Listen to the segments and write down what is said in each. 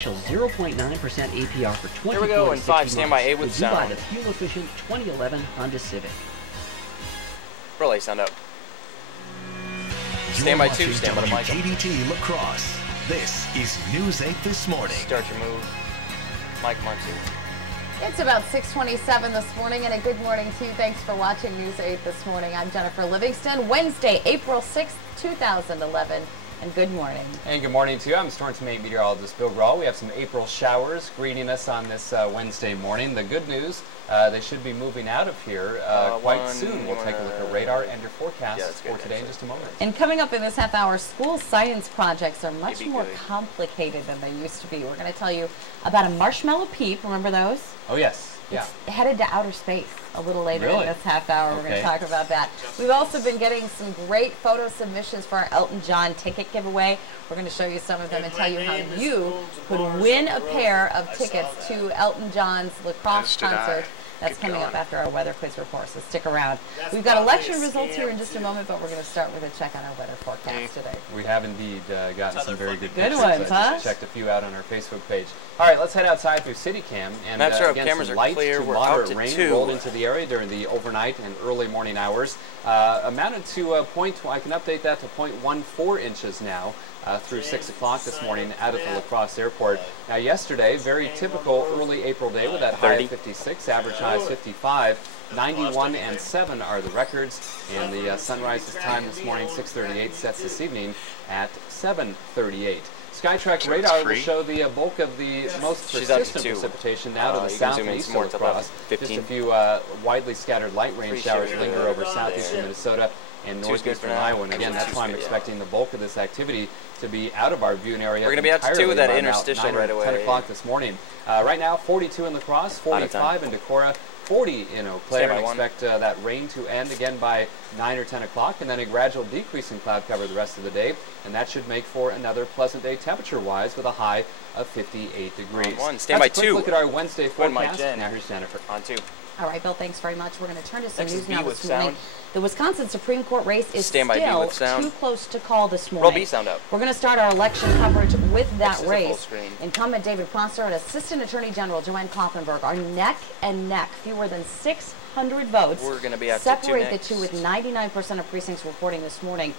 0.9% APR for 24 Here we go in 5, stand by A with sound. sound. Buy the fuel-efficient 2011 Honda Civic. Relay sound up. Stand by 2, stand by the mic. KDT Lacrosse. This is News 8 This Morning. Start your move. Mike, come on, 2. It's about 6:27 this morning, and a good morning to you. Thanks for watching News 8 This Morning. I'm Jennifer Livingston. Wednesday, April 6th, 2011. And good morning. And good morning to you. I'm Storm Team 8 meteorologist Bill Grawl. We have some April showers greeting us on this Wednesday morning. The good news, they should be moving out of here quite soon. We'll take a look at radar and your forecast for today in just a moment. And coming up in this half hour, school science projects are much more complicated than they used to be. We're going to tell you about a marshmallow peep. Remember those? Oh, yes. Yeah. It's headed to outer space a little later in this half hour. We're going to talk about that. We've also been getting some great photo submissions for our Elton John ticket giveaway. We're going to show you some of them and tell you how you could win a pair of tickets to Elton John's lacrosse concert. That's coming up after our weather quiz report, so stick around. We've got election results here in just a moment, but we're going to start with a check on our weather forecast today. We have indeed gotten some very good pictures. Good ones, huh? Just checked a few out on our Facebook page. All right, let's head outside through CityCam. And again, some light to moderate rain rolled into the area during the overnight and early morning hours. Amounted to I can update that to 0.14 inches now. Through 6 o'clock this morning out at the La Crosse Airport. Now yesterday, very typical early April day with that high of 56, average high 55, 91 and 7 are the records, and the sunrise time this morning 6:38 sets this evening at 7:38. SkyTrack radar will show the bulk of the most persistent precipitation now to the southeast of La Crosse. Just a few widely scattered light rain showers linger over southeastern Minnesota and northeastern Iowa, and again, that's why I'm expecting the bulk of this activity to be out of our viewing area. We're going to be out to 2 with that interstitial right away. 10 o'clock this morning. Right now, 42 in La Crosse, 45 in Decorah, 40 in Eau Claire. I expect that rain to end again by 9 or 10 o'clock, and then a gradual decrease in cloud cover the rest of the day, and that should make for another pleasant day temperature-wise with a high of 58 degrees. Stand by 2. That's a quick look at our Wednesday forecast. Now here's Jennifer. On 2. All right, Bill, thanks very much. We're going to turn to some news now this morning. The Wisconsin Supreme Court race is still too close to call this morning. Roll B sound up. We're going to start our election coverage with that race. Incumbent David Prosser and Assistant Attorney General Joanne Kloppenberg are neck and neck. Fewer than 600 votes We're going to be separate the two, with 99% of precincts reporting this morning.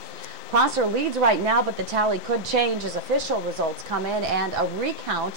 Prosser leads right now, but the tally could change as official results come in, and a recount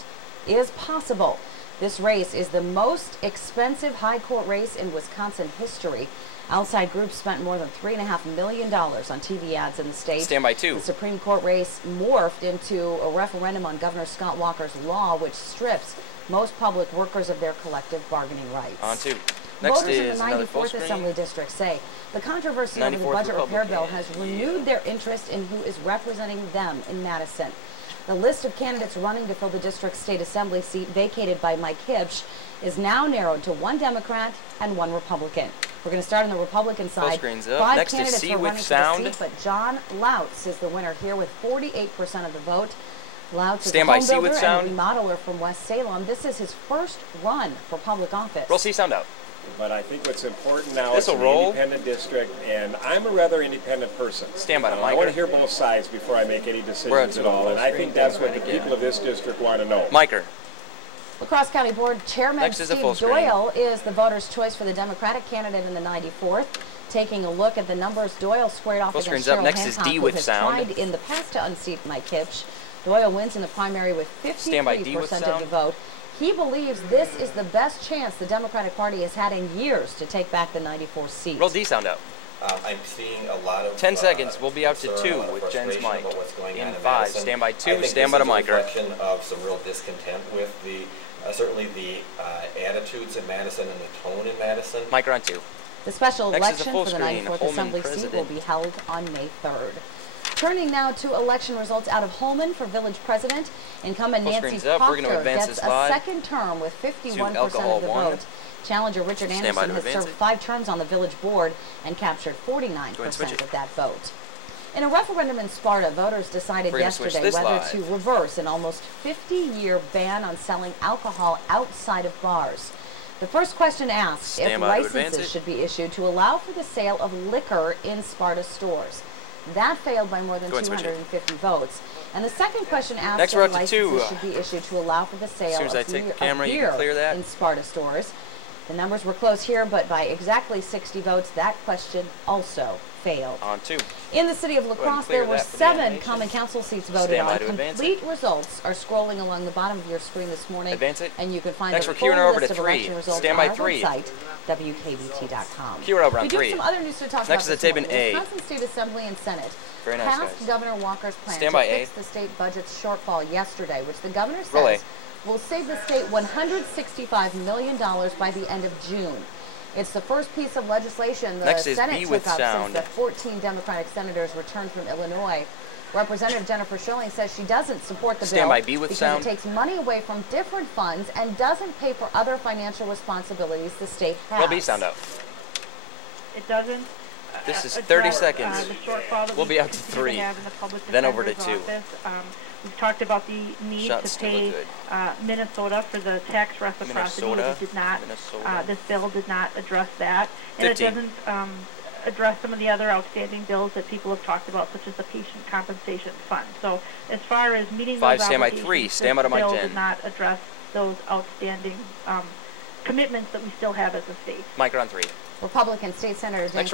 is possible. This race is the most expensive high court race in Wisconsin history. Outside groups spent more than $3.5 million on TV ads in the state. Stand by 2. The Supreme Court race morphed into a referendum on Governor Scott Walker's law, which strips most public workers of their collective bargaining rights. On 2. Next Voters is in the 94th Assembly District say the controversy over the budget repair bill has renewed their interest in who is representing them in Madison. The list of candidates running to fill the district's state assembly seat vacated by Mike Hibsch is now narrowed to 1 Democrat and 1 Republican. We're going to start on the Republican side. 5 Next candidates is C are with running sound. for the seat, but John Lautz is the winner here with 48% of the vote. Lautz is Stand a by home C builder with sound. and remodeler from West Salem. This is his first run for public office. Roll C sound out. But I think what's important now is an independent district, and I'm a rather independent person. Stand by the mic. I want to hear both sides before I make any decisions at all, and I think that's what the people of this district want to know. Miker. La Crosse County Board Chairman Steve Doyle is the voter's choice for the Democratic candidate in the 94th. Taking a look at the numbers, Doyle squared off against Cheryl Hancock, who has tried in the past to unseat Mike Hibsch. Doyle wins in the primary with 53% of the vote. He believes this is the best chance the Democratic Party has had in years to take back the 94 seat. Roll D sound out. I'm seeing a lot of 10 seconds. We'll be out to 2 with Jen's mic. In 5, stand by 2, stand by the mic. I think this is a reflection of some real discontent with the certainly the attitudes in Madison and the tone in Madison. Mic on 2. The special election for the 94th Assembly seat will be held on May 3rd. Turning now to election results out of Holman for village president. Incumbent Nancy Proctor gets a second term with 51% of the vote. Challenger Richard Anderson has served 5 terms on the village board and captured 49% of that vote. In a referendum in Sparta, voters decided yesterday whether to reverse an almost 50-year ban on selling alcohol outside of bars. The first question asked if licenses should be issued to allow for the sale of liquor in Sparta stores. That failed by more than 250 votes. And the second question asked if licenses should be issued to allow for the sale of beer in Sparta stores. The numbers were close here, but by exactly 60 votes, that question also failed. On 2. In the city of La Crosse, there were 7 common council seats voted on. Complete results are scrolling along the bottom of your screen this morning. And you can find a full list of election results on our website, WKBT.com. We do have some other news to talk about this morning. A. Wisconsin State Assembly and Senate Very nice, passed guys. Governor Walker's plan to fix the state budget's shortfall yesterday, which the governor says will save the state $165 million by the end of June. It's the first piece of legislation the Senate took up since the 14 Democratic senators returned from Illinois. Representative Jennifer Schilling says she doesn't support the bill because it takes money away from different funds and doesn't pay for other financial responsibilities the state has. Roll B sound out. It doesn't. This is 30 seconds. We'll be up to 3, then over to 2. We've talked about the need to pay Minnesota for the tax reciprocity. It did not. This bill did not address that, and 15. It doesn't address some of the other outstanding bills that people have talked about, such as the patient compensation fund. So, as far as meeting those obligations, this bill did not address those outstanding commitments that we still have as a state. Mike, on 3. Republican State Senator Adank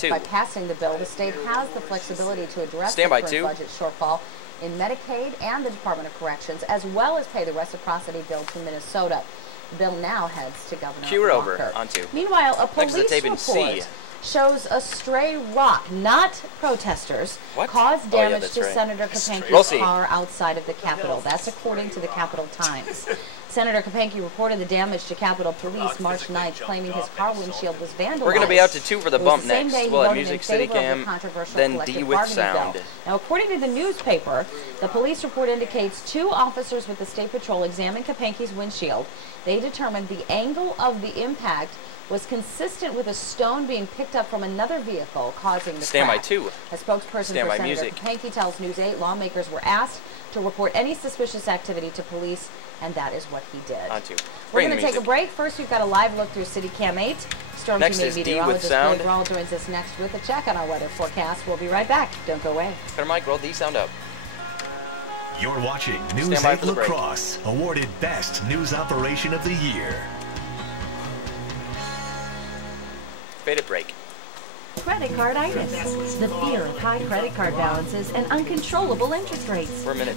says by passing the bill, the state has the flexibility to address the current budget shortfall in Medicaid and the Department of Corrections, as well as pay the reciprocity bill to Minnesota. The bill now heads to Governor Walker. On 2. Meanwhile, a police report shows a stray rock, not protesters, caused damage to Senator Kapanke's car outside of the Capitol. That's according to the Capitol Times. Senator Kapanke reported the damage to Capitol Police March 9th, claiming his car windshield was vandalized. We're going to be out to 2 for the bump next. We'll have music, city cam, then D with sound. Now, according to the newspaper, the police report indicates 2 officers with the State Patrol examined Kapanke's windshield. They determined the angle of the impact was consistent with a stone being picked up from another vehicle, causing the crash. 2. A spokesperson for Senator Kapanke tells News 8 lawmakers were asked to report any suspicious activity to police, and that is what he did. On 2. We're going to take a break. First, we've got a live look through City Cam 8. Storm Team meteorologist Blake Rawl joins us next with a check on our weather forecast. We'll be right back. Don't go away. Better Mike, roll D sound up. You're watching News 8 La Crosse, awarded Best News Operation of the Year. Faded break. Credit card itis. The fear of high credit card balances and uncontrollable interest rates. For a minute.